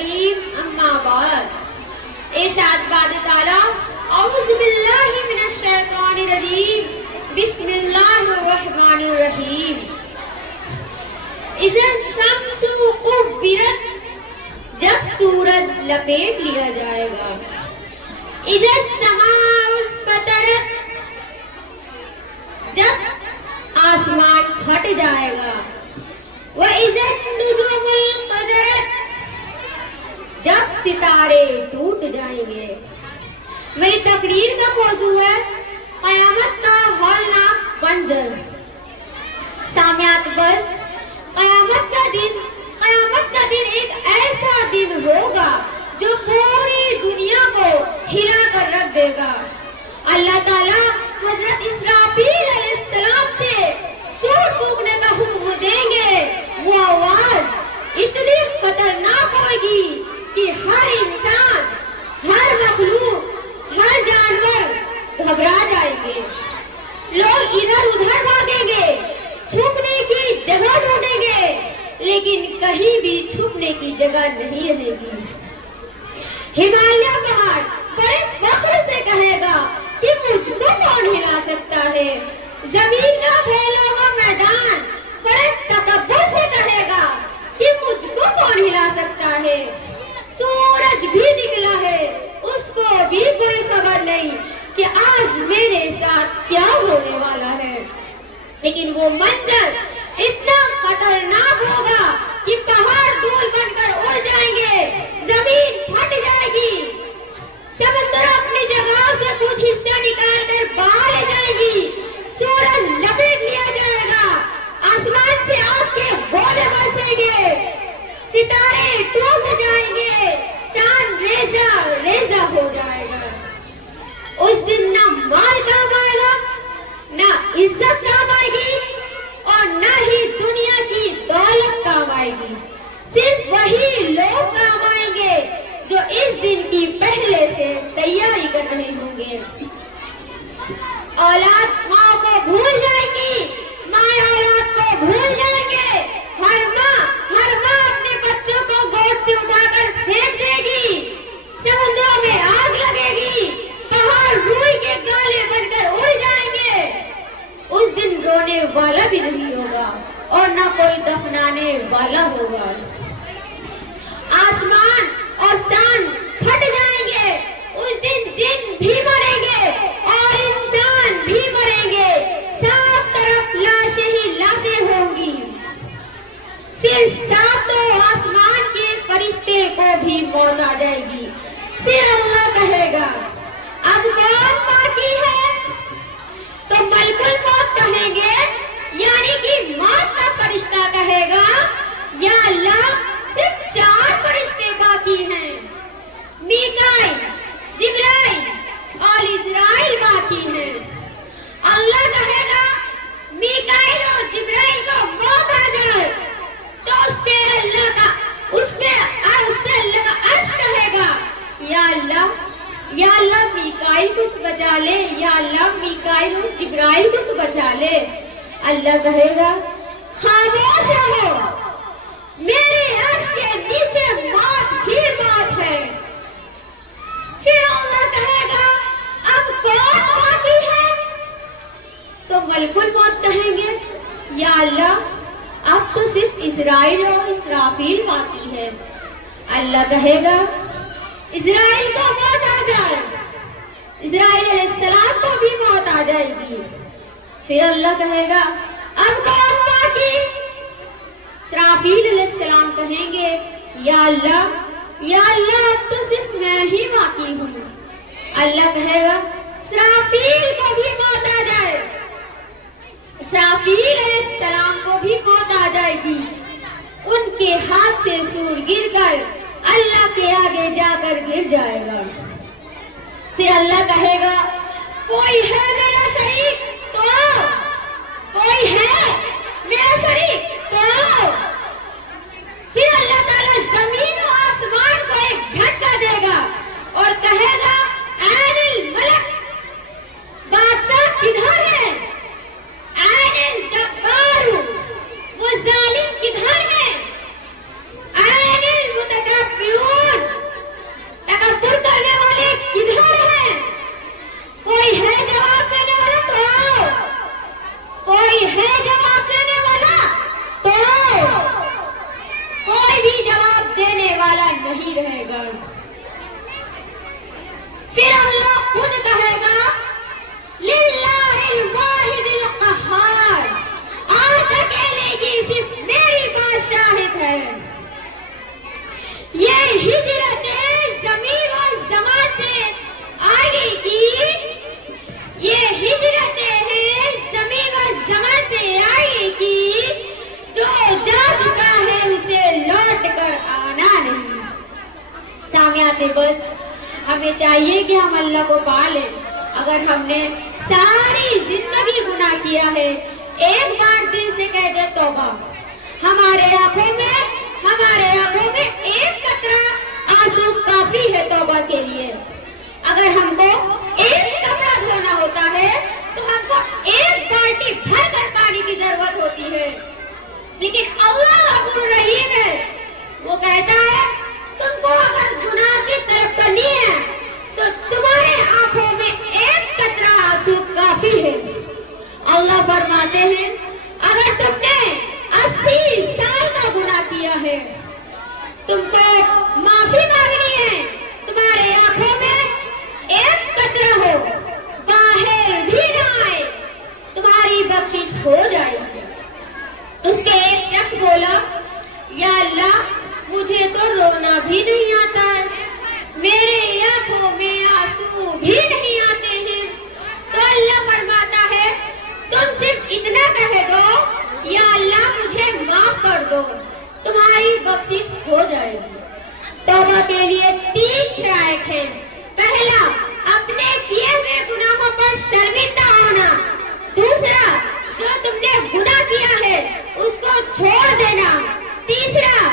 الکریم اما بعد. ارشاد بارے تعالیٰ اعوذ باللہ من الشیطان الرجیم بسم اللہ الرحمن الرحیم. اذا الشمس کورت جب سورج لپیٹ لیا جائے گا. اذا السماء انفطرت جب آسمان پھٹ جائے گا. وَإِذَا النُّجُومُ انقَدَرَتْ جب ستارے ٹوٹ جائیں گے. میری تقریر کا موضوع ہے قیامت کا ہولناک منظر. سامعات پر قیامت کا دن ایک ایسا دن ہوگا جو پوری دنیا کو ہلا کر رکھ دے گا. اللہ تعالیٰ حضرت اسرافیل علیہ السلام سے سور پھونکنے کا حکم دیں گے. وہ آواز اتنی خطرناک ہوگی کہ ہر انسان، ہر مخلوق، ہر جانور گھبرا جائیں گے. لوگ ادھر ادھر بھاگیں گے، چھپنے کی جگہ ڈھونڈیں گے، لیکن کہیں بھی چھپنے کی جگہ نہیں رہے گی. ہمالیہ پہاڑ بڑے فخر سے کہے گا کہ مجھ کو کون ہلا سکتا ہے. زمین کا پھیلا ہوا میدان بڑے تکبر سے کہے گا کہ مجھ کو کون ہلا سکتا ہے. سورج بھی نکلا ہے، اس کو بھی کوئی خبر نہیں کہ آج میرے ساتھ کیا ہونے والا ہے. لیکن وہ منظر اتنا خطرناک ہوگا کہ پہاڑ دھول بن کر اڑ جائیں گے، زمین پھٹ جائے گی، سمندر اپنی جگہ سے کچھ حصہ نکال کر باہر لے جائے گی، سورج لپیٹ لیا جائے گا، آسمان سے آگ کے گولے برسیں گے، ستارے ٹوٹ جائیں گے، چاند ریزہ ریزہ ہو جائے گا. اس دن نہ مال کام آئے گا، نہ عزت کام آئے گی، اور نہ ہی دنیا کی دولت کام آئے گی. صرف وہی لوگ کام آئیں گے جو اس دن کی پہلے سے تیاری کر رہے ہوں گے. اولاد ماں کو بھول جائے گی، ماں اولاد کو بھول جائیں گے. ہر ماں اپنے بچوں کو گود سے اٹھا کر پھینک دے گی، سمندروں میں آگ لگے گی، پہاڑ روئی کے گالے بن کر اڑ جائیں گے. اس دن رونے والا بھی نہیں ہوگا اور نہ کوئی دفنانے والا ہوگا. آسمان اور چاند پھٹ جائیں گے. اس دن جن بھی مریں گے اور انسان بھی مریں گے. صاف طرف لاشیں ہی لاشیں ہوں گی. پھر ساتوں آسمان کے فرشتے کو بھی موت آ جائے گی. پھر اللہ کہے گا اب کون باقی ہے؟ تو ملک الموت کہیں گے، یعنی کہ موت کا فرشتہ کہے گا یا اللہ صرف 4 فرشتے باقی ہیں. میکائیل، جبرائیل اور اسرائیل باقی ہیں. اللہ کہے گا میکائیل اور جبرائیل کو موت آ جائے تو اس پہ اللہ کا عرش کہے گا یا اللہ میکائیل کو تو بچا لے، یا اللہ میکائیل اور جبرائیل کو تو بچا لے. اللہ کہے گا خاموش رہو، میرے عرش کے نیچے موت ہی موت ہے. پھر اللہ کہے گا اب کون باقی ہے؟ تو ملک الموت کہیں گے یا اللہ اب تو صرف اسرائیل اور اسرافیل باقی ہے. اللہ کہے گا اسرائیل کو موت آ جائے، اسرائیل علیہ السلام کو بھی موت آ جائے گی. پھر اللہ کہے گا اب کون باقی؟ اسرافیل علیہ السلام کہیں گے یا اللہ اب تو صرف میں ہی باقی ہوں. اللہ کہے گا اسرافیل کو بھی موت آ جائے. اسرافیل علیہ السلام کو بھی موت آ جائے گی. ان کے ہاتھ سے سور گر کر اللہ کے آگے جا کر گر جائے گا. پھر اللہ کہے گا کوئی ہے میرا شریک تو آؤ، کوئی ہے میرا شریک تو آؤ. پھر اللہ تعالیٰ زمین و آسمان کو ایک جھٹکا دے گا اور کہے گا این الملک، بادشاہ کدھر ہے؟ این الجبار، وہ ظالم کدھر ہے؟ این المتکبرون، نہیں رہے گا. پھر اللہ خود کہے گا للہ الواحد القہار، آج اکیلے کی صرف میری بات شاہد ہے. یہ ہجرت زمین و زمان سے آگے کی، یہ ہجرت ہے زمین و زمان سے آگے کی، جو جا چکا ہے اسے لوٹ کر آنا نہیں. سامعات بس ہمیں چاہیے کہ ہم اللہ کو پالیں. اگر ہم نے ساری زندگی گناہ کیا ہے، ایک بار دل سے کہہ دے توبہ. ہمارے آنکھوں میں ایک قطرہ آنسو کافی ہے توبہ کے لیے. اگر ہم کو ایک کپڑا دھونا ہوتا ہے تو ہم کو ایک بالٹی بھر کر پانی کی ضرورت ہوتی ہے. لیکن اللہ غفور رحیم ہے، وہ کہتا ہے تم کو اگر گناہ کی طرف کرنی ہے تو تمہارے آنکھوں میں ایک قطرہ آنسو کافی ہے. اللہ فرماتے ہیں اگر تم نے 80 سال کا گناہ کیا ہے، تم کو معافی مانگنی ہے، تمہارے آنکھوں میں ایک قطرہ ہو، باہر بھی نہ آئے، تمہاری بخشش ہو جائے گی. اس کے ایک شخص بولا یا اللہ مجھے تو رونا بھی نہیں آتا ہے، میرے آنکھوں میں آنسو بھی نہیں آتے ہیں. تو اللہ فرماتا ہے تم صرف اتنا کہہ دو یا اللہ مجھے معاف کر دو، تمہاری بخشش ہو جائے گی. توبہ کے لیے 3 شرائط ہیں. پہلا، اپنے کیے ہوئے گناہوں پر شرمندہ ہونا. دوسرا، جو تم نے گناہ کیا ہے اس کو چھوڑ دینا. تیسرا،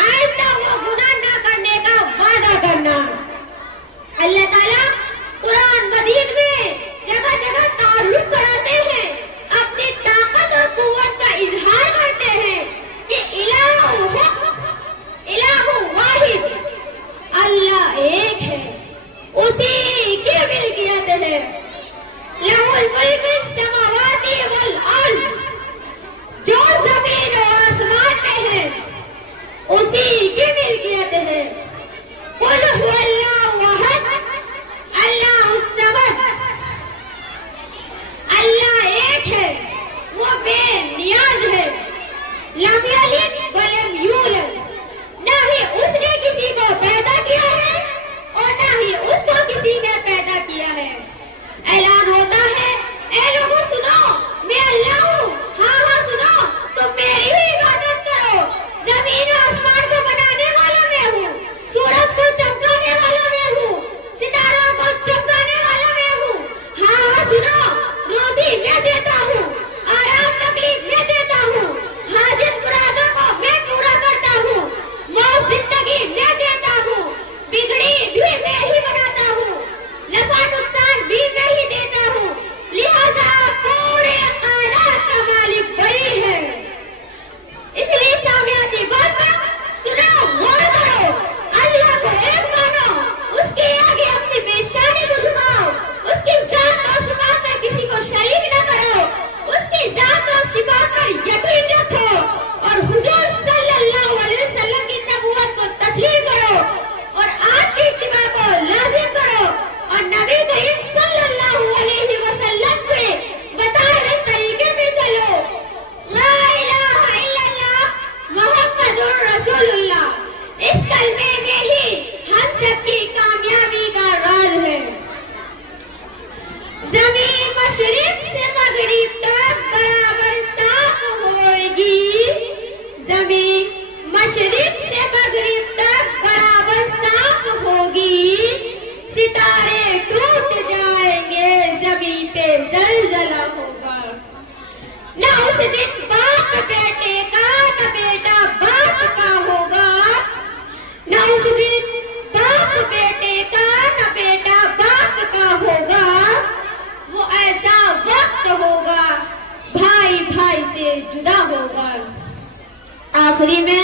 آئندہ وہ گناہ نہ کرنے کا وعدہ کرنا. اللہ تعالیٰ قرآن مجید میں جگہ جگہ تعارف کراتے ہیں، اپنی طاقت اور قوت کا اظہار کرتے ہیں کہ الہ واحد، اللہ ایک ہے، اسی کی ملکیت ہے. لہ الملک السماوات والارض، جو زمین و آسمان میں ہے اسی کی ملکیت ہے. قل هو اللہ احد اللہ الصمد، اللہ ایک ہے، وہ بے نیاز ہے. لم یلد ولم یولد، نہ ہی اس نے کسی کو پیدا کیا ہے اور نہ ہی اس کو کسی نے پیدا کیا ہے. اعلان ہوتا ہے اے لوگوں سنو میں اللہ ہوں. ہاں ہاں سنو تم میری ہی عبادت کرو. زمین و آسمان کو بنانے والا میں ہوں، سورج کو چمکانے والا میں ہوں، ستاروں کو چمکانے والا میں ہوں. ہاں ہاں سنو روزی میں دیتا ہوں، آرام تکلیف میں دیتا ہوں، حاجت مرادوں کو میں پورا کرتا ہوں، موت زندگی میں دیتا ہوں، بگڑی بھی میں ہی بناتا ہوں، نفع نقصان بھی میں ہی دیتا ہوں. لہذا پورے کائنات کا مالک وہی ہے. اس لیے سامعاتی بات سنو، غور کرو، اللہ کو ایک مانو، اس کے آگے اپنی پیشانی کو جھکاؤ، اس کی ذات اور صفات میں کسی کو شریک نہ کرو، اس کی ذات اور صفات پر یقین رکھو اور حضور صلی اللہ علیہ وسلم کی نبوت کو تسلیم کرو اور آپ کی اتباع کو لازم کرو اور نبی کریم صلی اللہ علیہ وسلم کے بتائے ہوئے طریقے میں چلو. لا الہ الا اللہ محمد رسول اللہ، اس کلمے میں ہی ہم سب کی کامیابی کا راز ہے. زمین مشرق سے مغرب تک برابر صاف ہوئے گی، زمین مشرق سے مغرب تک برابر صاف ہوگی، ستارے ٹوٹ جائیں گے، زمین پہ زلزلہ ہوگا. نہ اس دن باپ بیٹے کا، نہ بیٹا باپ کا ہوگا. نہ اس دن باپ بیٹے کا، نہ بیٹا باپ کا ہوگا. وہ ایسا وقت ہوگا بھائی بھائی سے جدا ہوگا. آخری میں